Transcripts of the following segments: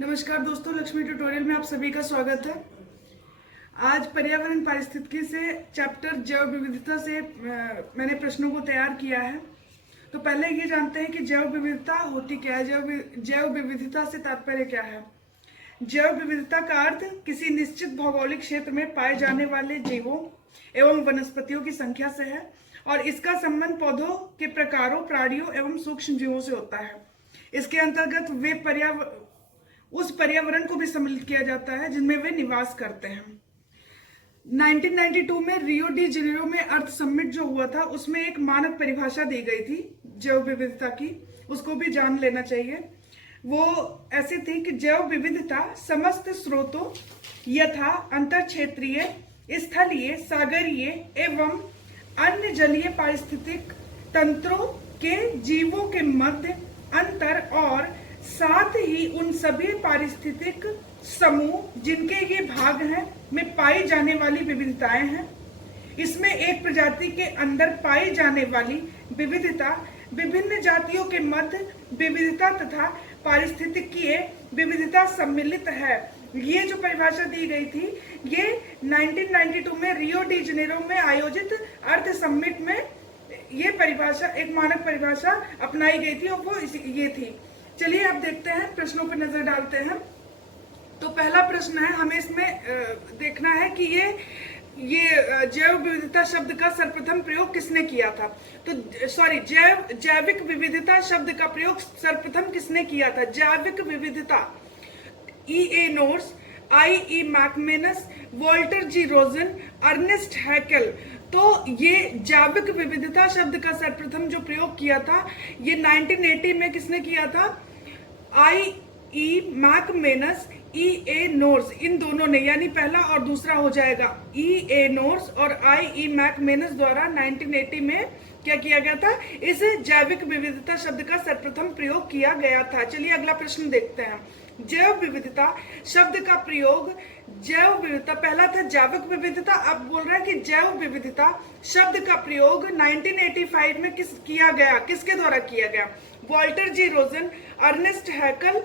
नमस्कार दोस्तों, लक्ष्मी ट्यूटोरियल में आप सभी का स्वागत है। आज पर्यावरण पारिस्थितिकी से चैप्टर जैव विविधता से मैंने प्रश्नों को तैयार किया है। तो पहले ये जानते हैं कि जैव विविधता होती क्या है। जैव विविधता से तात्पर्य क्या है। जैव विविधता का अर्थ किसी निश्चित भौगोलिक क्षेत्र में पाए जाने वाले जीवों एवं वनस्पतियों की संख्या से है और इसका संबंध पौधों के प्रकारों, प्राणियों एवं सूक्ष्म जीवों से होता है। इसके अंतर्गत वे उस पर्यावरण को भी सम्मिलित किया जाता है जिनमें वे निवास करते हैं। 1992 में रियो डी जेनेरो में अर्थ समिट जो हुआ था उसमें एक मानक परिभाषा दी गई थी जैव विविधता की, उसको भी जान लेना चाहिए। वो ऐसी थी कि जैव विविधता समस्त स्रोतों यथा अंतर क्षेत्रीय, स्थलीय, सागरीय एवं अन्य जलीय पारिस्थितिक तंत्रों के जीवों के मध्य अंतर और साथ ही उन सभी पारिस्थितिक समूह जिनके ये भाग हैं में पाई जाने वाली विविधताएं हैं। इसमें एक प्रजाति के अंदर पाई जाने वाली विविधता विभिन्न जातियों के मध्य विविधता तथा पारिस्थितिकीय विविधता सम्मिलित है। ये जो परिभाषा दी गई थी ये 1992 में रियो डी जेनेरो में आयोजित अर्थ समिट में ये परिभाषा, एक मानक परिभाषा अपनाई गई थी और वो ये थी। चलिए अब देखते हैं, प्रश्नों पर नजर डालते हैं। तो पहला प्रश्न है, हमें इसमें देखना है कि ये जैव विविधता शब्द का सर्वप्रथम प्रयोग किसने किया था। तो जैविक विविधता शब्द का प्रयोग सर्वप्रथम किसने किया था। जैविक विविधता E.A. नोर्स, I.E. मैकमेनस, वॉल्टर जी रोजन, अर्नेस्ट हैकेल। तो ये जैविक विविधता शब्द का सर्वप्रथम जो प्रयोग किया था ये 1980 में किसने किया था। I.E. मैकमेनस, E.A. नोर्स, इन दोनों ने, यानी पहला और दूसरा हो जाएगा। E.A. नोर्स और I.E. मैकमेनस द्वारा 1980 में क्या किया गया था, इस जैविक विविधता शब्द का सर्वप्रथम प्रयोग किया गया था। चलिए अगला प्रश्न देखते हैं। जैव विविधता शब्द का प्रयोग, जैव विविधता पहला था जैविक विविधता, अब बोल रहा है कि जैव विविधता शब्द का प्रयोग 1985 में किसके द्वारा किया गया। वॉल्टर जी रोजन, अर्नेस्ट हैकेल,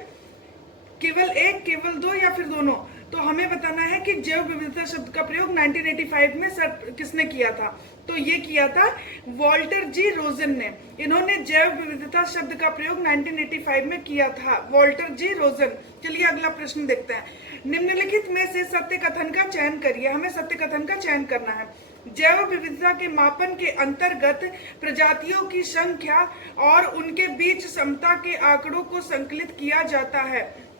केवल एक, केवल दो या फिर दोनों। तो हमें बताना है कि जैव विविधता शब्द का प्रयोग 1985 में किसने किया था। तो ये किया था वॉल्टर जी रोजन ने। इन्होंने जैव विविधता शब्द का प्रयोग 1985 में किया था, वॉल्टर जी रोजन। चलिए अगला प्रश्न देखते हैं। निम्नलिखित में से सत्य कथन का चयन करिए। हमें सत्य कथन का चयन करना है। जैव विविधता के मापन के अंतर्गत प्रजातियों की संख्या और उनके बीच समता के आंकड़ों को संकलित किया जाता है।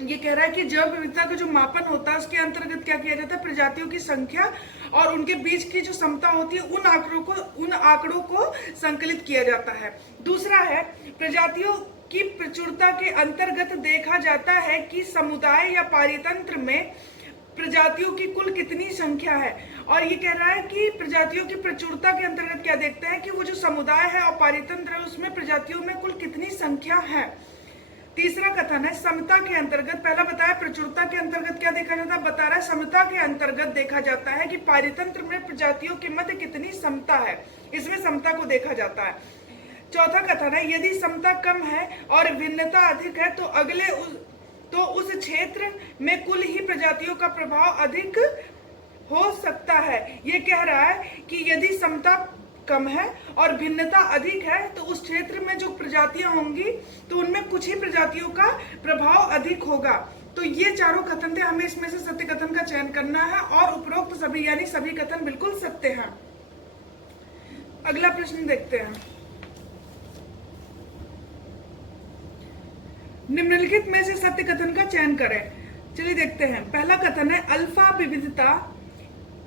ये कह रहा है कि जैव विविधता का जो मापन होता है उसके अंतर्गत क्या किया जाता है, प्रजातियों की संख्या और उनके बीच की जो समता होती है उन आंकड़ों को संकलित किया जाता है। दूसरा है, प्रजातियों की प्रचुरता के अंतर्गत देखा जाता है कि समुदाय या पारितंत्र में प्रजातियों की कुल कितनी संख्या है। और ये कह रहा है कि प्रजातियों की प्रचुरता के अंतर्गत क्या देखते हैं कि वो जो समुदाय है और पारितंत्र है उसमें प्रजातियों में कुल कितनी संख्या है। तीसरा कथन है, समता के अंतर्गत, पहला बताया प्रचुरता के अंतर्गत क्या देखा जाता है, बता रहा है समता के अंतर्गत देखा जाता है कि पारितंत्र में प्रजातियों के मध्य कितनी समता है, इसमें समता को देखा जाता है। चौथा कथन है, यदि समता कम है और भिन्नता अधिक है तो उस क्षेत्र में कुल ही प्रजातियों का प्रभाव अधिक हो सकता है। ये कह रहा है कि यदि समता कम है और भिन्नता अधिक है तो उस क्षेत्र में जो प्रजातियां होंगी तो उनमें कुछ ही प्रजातियों का प्रभाव अधिक होगा। तो ये चारों कथन थे, हमें इसमें से सत्य कथन का चयन करना है और उपरोक्त सभी यानी सभी कथन बिल्कुल सत्य हैं। अगला प्रश्न देखते हैं। निम्नलिखित में से सत्य कथन का चयन करें। चलिए देखते हैं। पहला कथन है, अल्फा विविधता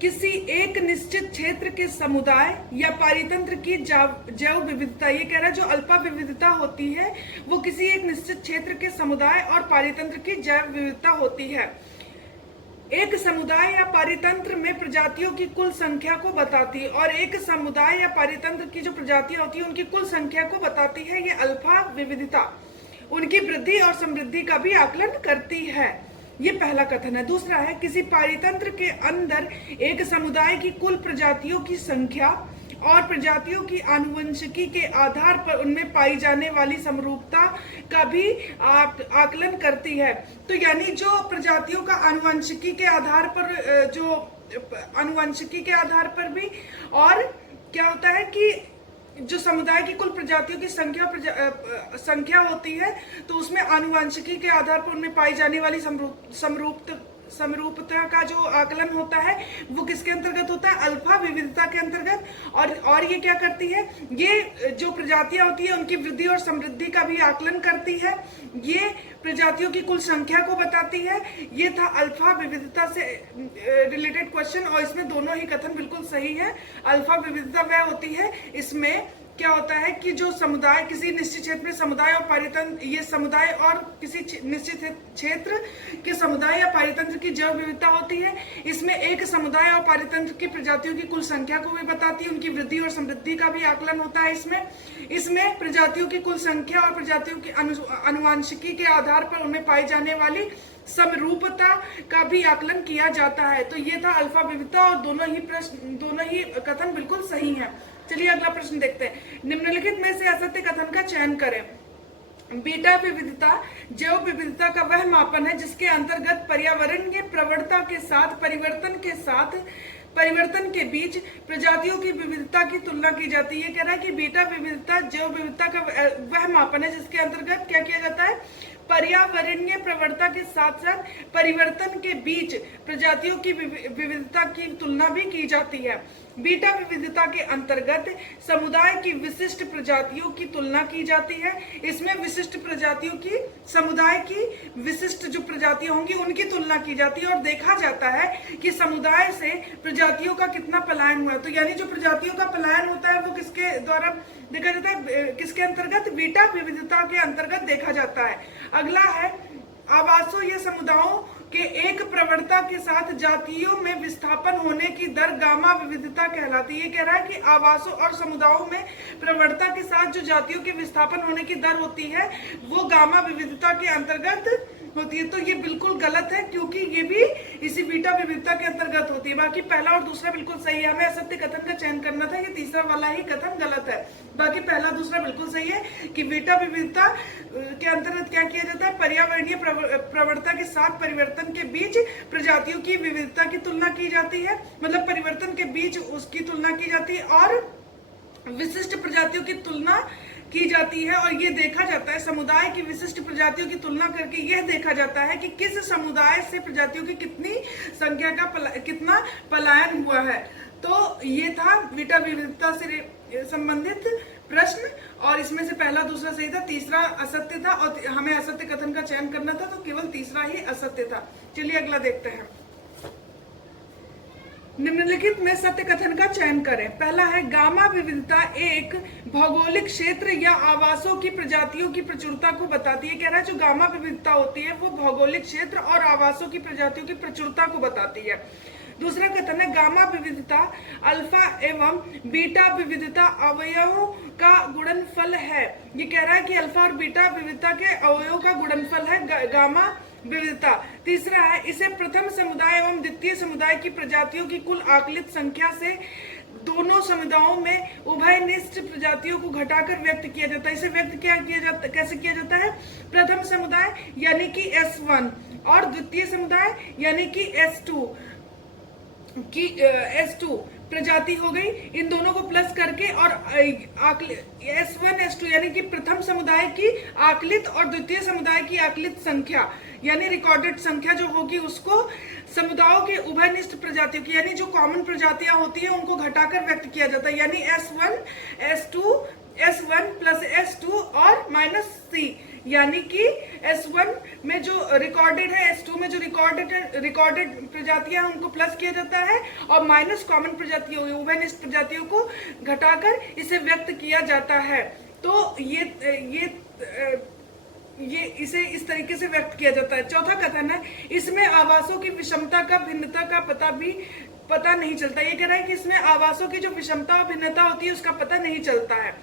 किसी एक निश्चित क्षेत्र के समुदाय या पारितंत्र की जैव विविधता। ये कह रहा है जो अल्फा विविधता होती है वो किसी एक निश्चित क्षेत्र के समुदाय और पारितंत्र की जैव विविधता होती है। एक समुदाय या पारितंत्र में प्रजातियों की कुल संख्या को बताती है और एक समुदाय या पारितंत्र की जो प्रजातियां होती है उनकी कुल संख्या को बताती है। ये अल्फा विविधता उनकी वृद्धि और समृद्धि का भी आकलन करती है। ये पहला कथन है। दूसरा है, किसी पारितंत्र के अंदर एक समुदाय की कुल प्रजातियों की संख्या और प्रजातियों की आनुवंशिकी के आधार पर उनमें पाई जाने वाली समरूपता का भी आकलन करती है। तो यानी जो प्रजातियों का आनुवंशिकी के आधार पर आनुवंशिकी के आधार पर भी, और क्या होता है कि जो समुदाय की कुल प्रजातियों की संख्या होती है, तो उसमें आनुवंशिकी के आधार पर उनमें पाई जाने वाली समरूपता का जो आकलन होता है वो किसके अंतर्गत होता है? अल्फा विविधता के अंतर्गत। और ये क्या करती है? ये जो प्रजातियां होती है उनकी वृद्धि और समृद्धि का भी आकलन करती है। ये प्रजातियों की कुल संख्या को बताती है। ये था अल्फा विविधता से रिलेटेड क्वेश्चन, और इसमें दोनों ही कथन बिल्कुल सही है। अल्फा विविधता वह होती है, इसमें क्या होता है कि जो समुदाय किसी निश्चित क्षेत्र में समुदाय और पारितंत्र, ये समुदाय और किसी निश्चित क्षेत्र के समुदाय या पारितंत्र की जैव विविधता होती है। इसमें एक समुदाय और पारितंत्र की प्रजातियों की कुल संख्या को भी बताती है, उनकी वृद्धि और समृद्धि का भी आकलन होता है। इसमें प्रजातियों की कुल संख्या और प्रजातियों की आनुवंशिकी के आधार पर उनमें पाई जाने वाली समरूपता का भी आकलन किया जाता है। तो ये था अल्फा विविधता, और दोनों ही कथन बिल्कुल सही हैं। चलिए अगला प्रश्न देखते हैं। निम्नलिखित में से असत्य कथन का चयन करें। बीटा विविधता जैव विविधता का वह मापन है जिसके अंतर्गत पर्यावरणीय प्रवणता के साथ परिवर्तन के बीच प्रजातियों की विविधता की तुलना की जाती है। कह रहा है कि बीटा विविधता जैव विविधता का वह मापन है जिसके अंतर्गत क्या किया जाता है? पर्यावरणीय प्रवणता के साथ साथ परिवर्तन के बीच प्रजातियों की विविधता की तुलना भी की जाती है। बीटा विविधता के अंतर्गत समुदाय की विशिष्ट प्रजातियों की तुलना की जाती है। इसमें विशिष्ट प्रजातियों की, समुदाय की विशिष्ट जो प्रजातियां होंगी उनकी तुलना की जाती है, और देखा जाता है कि समुदाय से प्रजातियों का कितना पलायन हुआ। तो यानी जो प्रजातियों का पलायन होता है वो किसके द्वारा देखा जाता है? किसके अंतर्गत? बीटा विविधता के अंतर्गत देखा जाता है। अगला है आवासों या समुदायों के एक प्रवणता के साथ जातियों में विस्थापन होने की दर गामा विविधता कहलाती है। कह रहा है कि आवासों और समुदायों में प्रवणता के साथ जो जातियों के विस्थापन होने की दर होती है वो गामा विविधता के अंतर्गत होती है। तो ये बिल्कुल गलत है, क्योंकि ये भी इसी बीटा विविधता के अंतर्गत होती है। बाकी पहला और दूसरा बिल्कुल सही है, हमें असत्य कथन का चयन करना था, ये तीसरा वाला ही कथन गलत है। बाकी पहला दूसरा बिल्कुल सही है कि बीटा विविधता के अंतर्गत क्या किया जाता है? पर्यावरणीय प्रवणता के साथ परिवर्तन के बीच प्रजातियों की विविधता की तुलना की जाती है, मतलब परिवर्तन के बीच उसकी तुलना की जाती है, और विशिष्ट प्रजातियों की तुलना की जाती है। और ये देखा जाता है, समुदाय की विशिष्ट प्रजातियों की तुलना करके यह देखा जाता है कि किस समुदाय से प्रजातियों की कितनी संख्या का कितना पलायन हुआ है। तो ये था बीटा विविधता से संबंधित प्रश्न, और इसमें से पहला दूसरा सही था, तीसरा असत्य था, और हमें असत्य कथन का चयन करना था, तो केवल तीसरा ही असत्य था। चलिए अगला देखते हैं। निम्नलिखित में सत्य कथन का चयन करें। पहला है गामा विविधता एक भौगोलिक क्षेत्र या आवासों की प्रजातियों की प्रचुरता को बताती है। कह रहा है जो गामा विविधता होती है वो भौगोलिक क्षेत्र और आवासों की प्रजातियों की प्रचुरता को बताती है। दूसरा कथन है गामा विविधता अल्फा एवं बीटा विविधता अवयवों का गुणनफल है। ये कह रहा है कि अल्फा और बीटा विविधता के अवयवों का गुणनफल है गामा विविधता। तीसरा है इसे प्रथम समुदाय एवं द्वितीय समुदाय की प्रजातियों की कुल आकलित संख्या से दोनों समुदायों में उभयनिष्ठ प्रजातियों को घटाकर व्यक्त किया जाता है। इसे व्यक्त कैसे किया जाता है? प्रथम समुदाय यानी कि S1 और द्वितीय समुदाय यानी कि S2 प्रजाति हो गई, इन दोनों को प्लस करके, और S1 S2 यानी कि प्रथम समुदाय की आकलित और द्वितीय समुदाय की आकलित संख्या यानी रिकॉर्डेड संख्या जो होगी उसको समुदायों के उभयनिष्ठ प्रजातियों की यानी जो कॉमन प्रजातियां होती है उनको घटाकर व्यक्त किया जाता है। यानी S1 प्लस S2 और माइनस C, यानी कि S1 में जो रिकॉर्डेड है, S2 में जो रिकॉर्डेड प्रजातियां उनको प्लस किया जाता है, और माइनस कॉमन प्रजातियों उभयनिष्ठ प्रजातियों को घटाकर इसे व्यक्त किया जाता है। तो ये इसे इस तरीके से व्यक्त किया जाता है। चौथा कथन है इसमें आवासों की विषमता का भिन्नता का पता नहीं चलता। ये कह रहा है कि इसमें आवासों की जो विषमता और भिन्नता होती है उसका पता नहीं चलता है।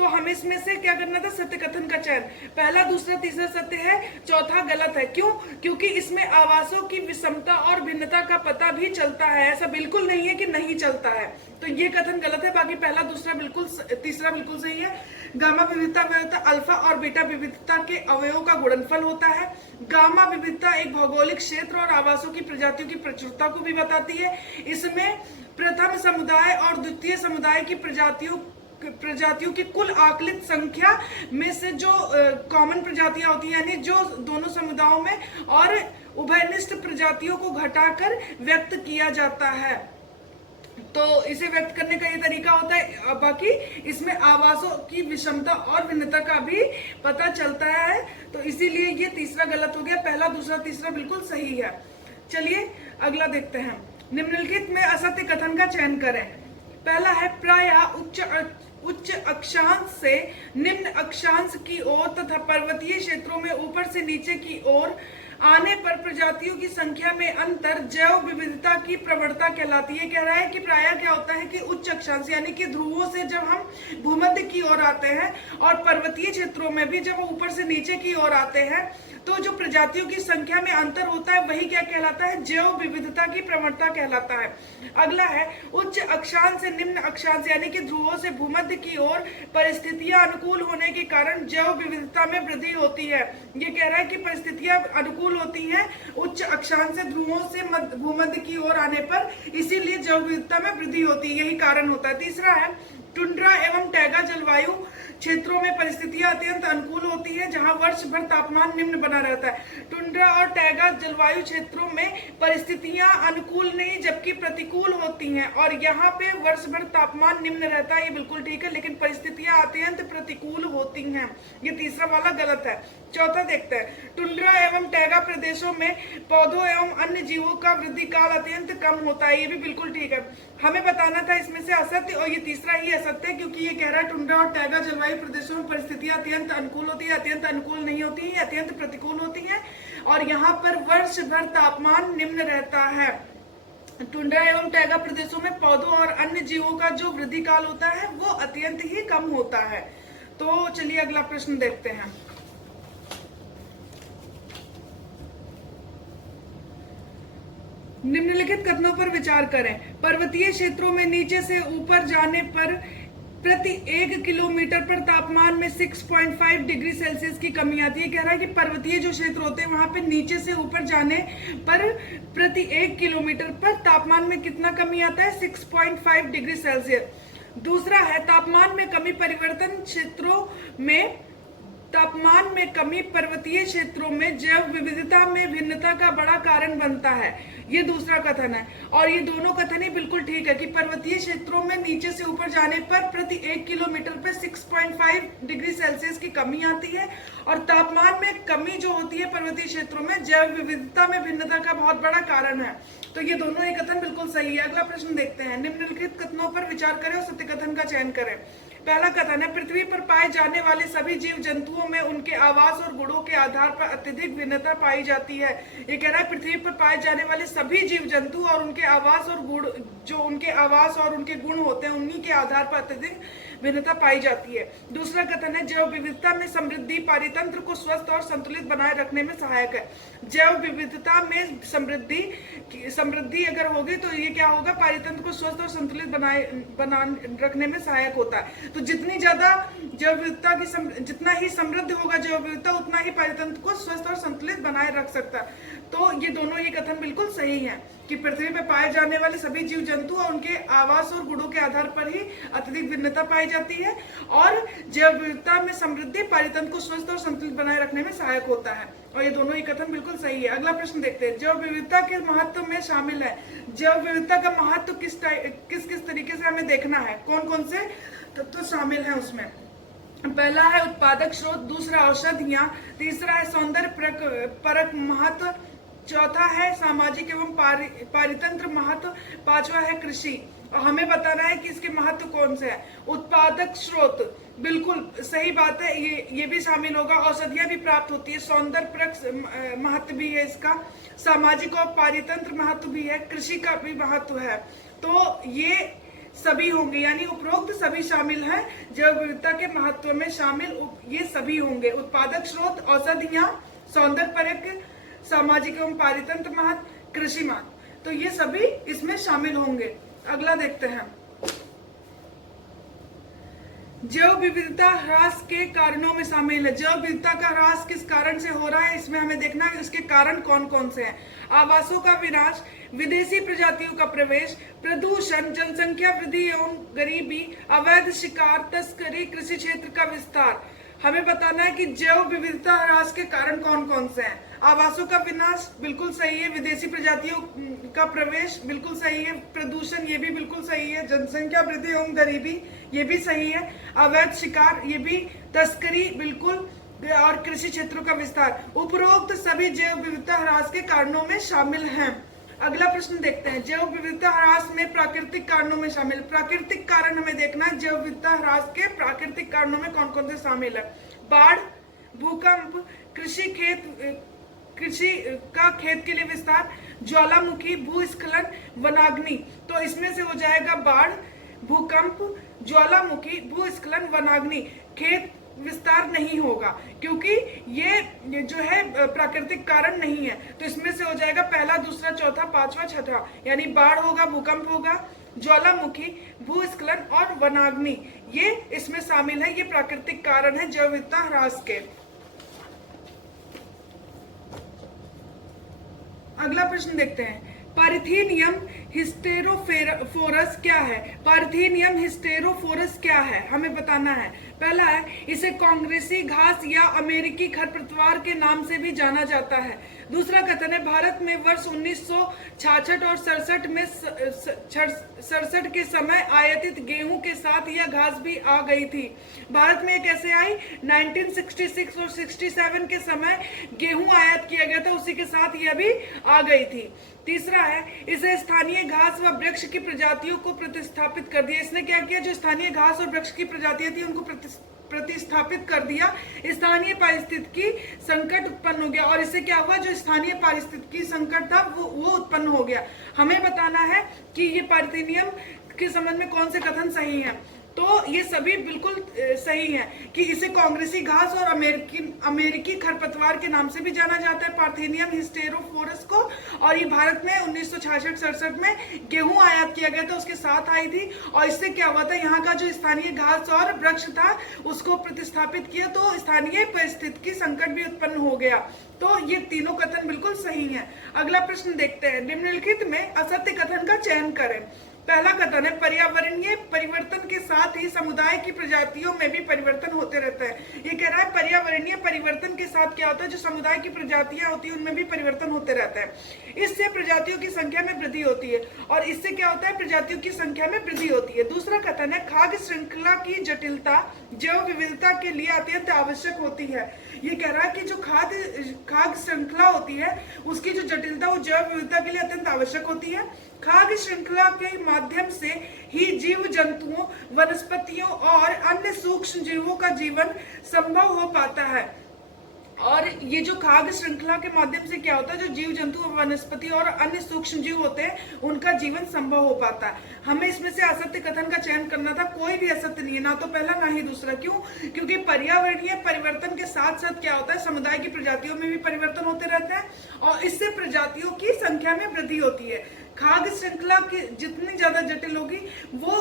तो हमें इसमें से क्या करना था, सत्य कथन का चयन। पहला, दूसरा, तीसरा सत्य है, चौथा गलत है। क्यों? क्योंकि इसमें आवासों की विषमता और भिन्नता का पता भी चलता है। ऐसा बिल्कुल नहीं है कि नहीं चलता है, तो ये कथन गलत है। बाकी पहला, दूसरा बिल्कुल, तीसरा बिल्कुल सही है। गामा विविधता अल्फा और बीटा विविधता के अवयवों का गुणनफल होता है। गामा विविधता एक भौगोलिक क्षेत्र और आवासों की प्रजातियों की प्रचुरता को भी बताती है। इसमें प्रथम समुदाय और द्वितीय समुदाय की प्रजातियों की कुल आकलित संख्या में से जो कॉमन प्रजातियां होती है, यानी जो दोनों समुदायों में, और उभयनिष्ठ प्रजातियों को घटाकर व्यक्त किया जाता है। तो इसे व्यक्त करने का ये तरीका होता है। बाकी इसमें आवासों की विषमता और भिन्नता का भी पता चलता है, तो इसीलिए ये तीसरा गलत हो गया। पहला, दूसरा, तीसरा बिल्कुल सही है। चलिए अगला देखते हैं। निम्नलिखित में असत्य कथन का चयन करें। पहला है, प्रायः उच्च अक्षांश से निम्न अक्षांश की ओर तथा पर्वतीय क्षेत्रों में ऊपर से नीचे की ओर आने पर प्रजातियों की संख्या में अंतर जैव विविधता की प्रवणता कहलाती है। कह रहा है कि प्रायः क्या होता है कि उच्च अक्षांश यानी कि ध्रुवों से जब हम भूमध्य की ओर आते हैं और पर्वतीय क्षेत्रों में भी जब ऊपर से नीचे की ओर आते हैं, तो जो प्रजातियों की संख्या में अंतर होता है वही क्या कहलाता है, जैव विविधता की प्रवणता कहलाता है। अगला है, उच्च अक्षांश से निम्न अक्षांश यानी कि ध्रुवों से भूमध्य की ओर परिस्थितियां अनुकूल होने के कारण जैव विविधता में वृद्धि होती है। ये कह रहा है कि परिस्थितियां अनुकूल होती हैं उच्च अक्षांश से ध्रुवों से भूमध्य की ओर आने पर, इसीलिए जैव विविधता में वृद्धि होती है, यही कारण होता है। तीसरा है, टुंड्रा एवं टैगा जलवायु क्षेत्रों में परिस्थितियां अत्यंत अनुकूल होती है जहां वर्ष भर तापमान निम्न बना रहता है। टुंड्रा और टैगा जलवायु क्षेत्रों में परिस्थितियां अनुकूल नहीं जबकि प्रतिकूल होती हैं, और यहाँ पे वर्ष भर तापमान निम्न रहता है, ये बिल्कुल ठीक है, लेकिन परिस्थितियां अत्यंत प्रतिकूल होती हैं, ये तीसरा वाला गलत है। चौथा देखते हैं, टुंड्रा एवं टैगा प्रदेशों में पौधों एवं अन्य जीवों का वृद्धि काल अत्यंत कम होता है, ये भी बिल्कुल ठीक है। हमें बताना था इसमें से असत्य, और ये तीसरा ही असत्य है, क्योंकि ये कह रहा है टुंड्रा और टैगा जलवायु प्रदेशों में परिस्थितियां अत्यंत अनुकूल होती है, अत्यंत अनुकूल नहीं होती है, अत्यंत प्रतिकूल होती है, और यहाँ पर वर्ष भर तापमान निम्न रहता है। टुंड्रा एवं टैगा प्रदेशों में पौधों और अन्य जीवों का जो वृद्धि काल होता है वो अत्यंत ही कम होता है। तो चलिए अगला प्रश्न देखते हैं। निम्नलिखित कथनों पर विचार करें। पर्वतीय क्षेत्रों में नीचे से ऊपर जाने पर प्रति 1 किलोमीटर पर तापमान में 6.5 डिग्री सेल्सियस की कमी आती है। कह रहा है कि पर्वतीय जो क्षेत्र होते हैं वहां पे नीचे से ऊपर जाने पर प्रति 1 किलोमीटर पर तापमान में कितना कमी आता है, 6.5 डिग्री सेल्सियस। दूसरा है, तापमान में कमी परिवर्तन क्षेत्रों में तापमान में कमी पर्वतीय क्षेत्रों में जैव विविधता में भिन्नता का बड़ा कारण बनता है, ये दूसरा कथन है। और ये दोनों कथन ही बिल्कुल ठीक है कि पर्वतीय क्षेत्रों में नीचे से ऊपर जाने पर प्रति 1 किलोमीटर पे 6.5 डिग्री सेल्सियस की कमी आती है, और तापमान में कमी जो होती है पर्वतीय क्षेत्रों में जैव विविधता में भिन्नता का बहुत बड़ा कारण है। तो ये दोनों ही कथन बिल्कुल सही है। अगला प्रश्न देखते हैं। निम्नलिखित कथनों पर विचार करें और सत्य कथन का चयन करें। पहला कथन है, पृथ्वी पर पाए जाने वाले सभी जीव जंतुओं में उनके आवास और गुणों के आधार पर अत्यधिक भिन्नता पाई जाती है। ये कह रहा है पृथ्वी पर पाए जाने वाले सभी जीव जंतु और उनके आवास और गुण, जो उनके आवास और उनके गुण होते हैं उन्हीं के आधार पर अत्यधिक भिन्नता पाई जाती है। दूसरा कथन है, जैव विविधता में समृद्धि पारितंत्र को स्वस्थ और संतुलित बनाए रखने में सहायक है। जैव विविधता में समृद्धि अगर होगी तो ये क्या होगा, पारितंत्र को स्वस्थ और संतुलित बना रखने में सहायक होता है। तो जितनी ज्यादा जैव विविधता की जितना ही समृद्ध होगा जैव विविधता, उतना ही पारितंत्र को स्वस्थ और संतुलित बनाए रख सकता है। तो ये दोनों ही कथन बिल्कुल सही हैं कि पृथ्वी पर पाए जाने वाले सभी जीव जंतु और उनके आवास और गुणों के आधार पर ही अत्यधिक भिन्नता पाई जाती है, और जैव विविधता में समृद्धि पारितंत्र को स्वस्थ और संतुलित बनाए रखने में सहायक होता है। और ये दोनों ही कथन बिल्कुल सही है। अगला प्रश्न देखते हैं। जैव विविधता के महत्व में शामिल है। जैव विविधता का महत्व किस तरीके से हमें देखना है, कौन कौन से तत्व शामिल है उसमें। पहला है उत्पादक स्रोत, दूसरा औषधियां, तीसरा है सौंदर्य परक महत्व, चौथा है सामाजिक एवं पारितंत्र महत्व, पांचवा है कृषि। और हमें बताना है कि इसके महत्व कौन से है। उत्पादक स्रोत बिल्कुल सही बात है, ये भी शामिल होगा। औषधियां भी प्राप्त होती है, सौंदर्य परक महत्व भी है इसका, सामाजिक और पारितंत्र महत्व भी है, कृषि का भी महत्व है। तो ये सभी होंगे, यानी उपरोक्त सभी शामिल हैं। जैव विविधता के महत्व में शामिल ये सभी होंगे। उत्पादक स्रोत, औषधियां, सौंदर्यपरक, सामाजिक एवं पारितंत्र महत्व, कृषि महत्व, तो ये सभी इसमें शामिल होंगे। अगला देखते हैं, जैव विविधता ह्रास के कारणों में शामिल है। जैव विविधता का ह्रास किस कारण से हो रहा है, इसमें हमें देखना है इसके कारण कौन कौन से हैं। आवासों का विनाश, विदेशी प्रजातियों का प्रवेश, प्रदूषण, जनसंख्या वृद्धि एवं गरीबी, अवैध शिकार, तस्करी, कृषि क्षेत्र का विस्तार। हमें बताना है कि जैव विविधता ह्रास के कारण कौन कौन से हैं। आवासों का विनाश बिल्कुल सही है, विदेशी प्रजातियों का प्रवेश बिल्कुल सही है, प्रदूषण ये भी बिल्कुल सही है, जनसंख्या वृद्धि एवं गरीबी ये भी सही है, अवैध शिकार ये भी, तस्करी बिल्कुल, और कृषि क्षेत्रों का विस्तार, उपरोक्त सभी जैव विविधता ह्रास के कारणों में शामिल हैं। अगला प्रश्न देखते हैं, जैव विविधता ह्रास में प्राकृतिक कारणों में शामिल। प्राकृतिक कारण हमें देखना है, जैव विविधता ह्रास के प्राकृतिक कारणों में कौन कौन से शामिल है। बाढ़, भूकंप, कृषि का खेत के लिए विस्तार, ज्वालामुखी, भूस्खलन, वनाग्नि। तो इसमें से हो जाएगा बाढ़, भूकंप, ज्वालामुखी, भूस्खलन, वनाग्नि। खेत विस्तार नहीं होगा क्योंकि ये जो है प्राकृतिक कारण नहीं है, तो इसमें से हो जाएगा पहला, दूसरा, चौथा, पांचवा, छठा, यानी बाढ़ होगा, भूकंप होगा, ज्वालामुखी, भूस्खलन और वनाग्नि, ये इसमें शामिल है। ये प्राकृतिक कारण है जैव विविधता ह्रास के। अगला प्रश्न देखते हैं, पारिथेनियम हिस्टेरोफोरस क्या है। पारिथेनियम हिस्टेरोफोरस क्या है, हमें बताना है। पहला है, इसे कांग्रेसी घास या अमेरिकी खरपतवार के नाम से भी जाना जाता है। दूसरा कथन है, भारत में वर्ष 1966 और 67 के समय आयातित गेहूं के साथ यह घास भी आ गई थी। भारत में कैसे आई, 1966 और 67 के समय गेहूं आयात किया गया था, उसी के साथ यह भी आ गई थी। तीसरा है, इसे स्थानीय घास व वृक्ष की प्रजातियों को प्रतिस्थापित कर दिया। इसने क्या किया, जो स्थानीय घास और वृक्ष की प्रजातियां थी उनको प्रतिस्थापित कर दिया। स्थानीय पारिस्थितिकी संकट उत्पन्न हो गया, और इससे क्या हुआ, जो स्थानीय पारिस्थितिकी संकट था वो उत्पन्न हो गया। हमें बताना है कि ये पारिथेनियम के संबंध में कौन से कथन सही हैं। तो ये सभी बिल्कुल सही हैं कि इसे कांग्रेसी घास और अमेरिकी खरपतवार के नाम से भी जाना जाता है, पार्थेनियम हिस्टेरोफोरस को। और ये भारत में 1966-67 में गेहूं आयात किया गया था, उसके साथ आई थी, और इससे क्या हुआ था, यहाँ का जो स्थानीय घास और वृक्ष था उसको प्रतिस्थापित किया, तो स्थानीय परिस्थितिकी संकट भी उत्पन्न हो गया। तो ये तीनों कथन बिल्कुल सही हैं। अगला प्रश्न देखते हैं, निम्नलिखित में असत्य कथन का चयन करें। पहला कथन है, पर्यावरणीय परिवर्तन के साथ ही समुदाय की प्रजातियों में भी परिवर्तन होते रहता है। ये कह रहा है पर्यावरणीय परिवर्तन के साथ क्या होता है, जो समुदाय की प्रजातियां होती है उनमें भी परिवर्तन होते रहता है। इससे प्रजातियों की संख्या में वृद्धि होती है, और इससे क्या होता है, प्रजातियों की संख्या में वृद्धि होती है। दूसरा कथन है, खाद्य श्रृंखला की जटिलता जैव विविधता के लिए अत्यंत आवश्यक होती है। ये कह रहा है कि जो खाद्य श्रृंखला होती है उसकी जो जटिलता वो जैव विविधता के लिए अत्यंत आवश्यक होती है। खाद्य श्रृंखला के माध्यम से ही जीव जंतुओं, वनस्पतियों और अन्य सूक्ष्म जीवों का जीवन संभव हो पाता है। और ये जो खाद्य श्रृंखला के माध्यम से क्या होता है, जो जीव जंतु, वनस्पति और अन्य सूक्ष्म जीव होते हैं उनका जीवन संभव हो पाता है। हमें इसमें से असत्य कथन का चयन करना था, कोई भी असत्य नहीं है, ना तो पहला ना ही दूसरा। क्यों, क्योंकि पर्यावरणीय परिवर्तन के साथ साथ क्या होता है, समुदाय की प्रजातियों में भी परिवर्तन होते रहते हैं, और इससे प्रजातियों की संख्या में वृद्धि होती है। खाद्य श्रृंखला की जितनी ज्यादा जटिल होगी वो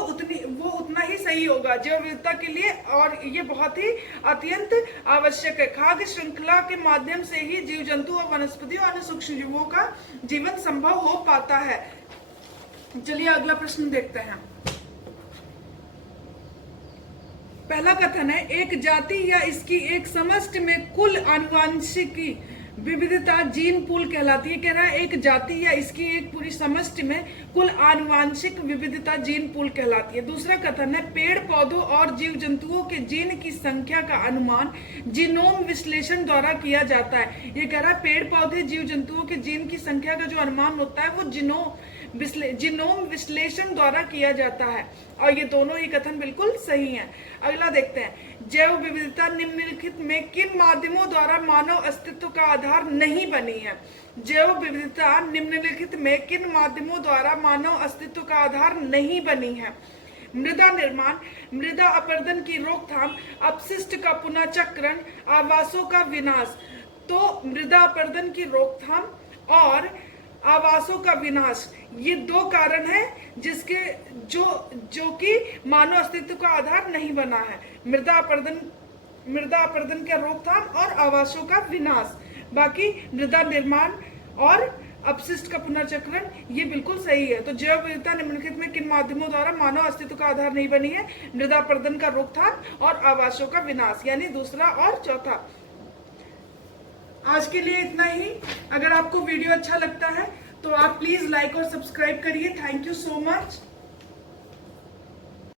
उतना ही सही होगा जैव विविधता के लिए, और ये बहुत ही अत्यंत आवश्यक है। खाद्य श्रृंखला के माध्यम से ही जीव जंतु और वनस्पति और अन्य सूक्ष्म जीवों का जीवन संभव हो पाता है। चलिए अगला प्रश्न देखते हैं। पहला कथन है, एक जाति या इसकी एक समष्टि में कुल आनुवांशिकी विविधता जीन पूल कहलाती है। कह रहा है एक जाति या इसकी एक पूरी समष्टि में कुल आनुवांशिक विविधता जीन पूल कहलाती है। दूसरा कथन है, पेड़ पौधों और जीव जंतुओं के जीन की संख्या का अनुमान जीनोम विश्लेषण द्वारा किया जाता है। ये कह रहा है पेड़ पौधे, जीव जंतुओं के जीन की संख्या का जो अनुमान होता है वो जीनोम विश्लेषण द्वारा किया जाता है, और ये दोनों ही कथन बिल्कुल सही हैं। अगला देखते हैं, जैव विविधता निम्नलिखित में किन माध्यमों द्वारा मानव अस्तित्व का आधार नहीं बनी है। जैव विविधता निम्नलिखित में किन माध्यमों द्वारा मानव अस्तित्व का आधार नहीं बनी है। मृदा निर्माण, मृदा अपरदन की रोकथाम, अपशिष्ट का पुनःचक्रण, आवासों का विनाश। तो मृदा अपरदन की रोकथाम और आवासों का विनाश, ये दो कारण हैं जिसके जो कि मानव अस्तित्व का आधार नहीं बना है। मृदा अपरदन का रोकथाम और आवासों का विनाश। बाकी मृदा निर्माण और अपशिष्ट का पुनर्चक्रण ये बिल्कुल सही है। तो जैव विविधता निम्नलिखित में किन माध्यमों द्वारा मानव अस्तित्व का आधार नहीं बनी है? मृदा अपरदन का रोकथाम और आवासों का विनाश, यानी दूसरा और चौथा। आज के लिए इतना ही। अगर आपको वीडियो अच्छा लगता है तो आप प्लीज लाइक और सब्सक्राइब करिए। Thank you so much.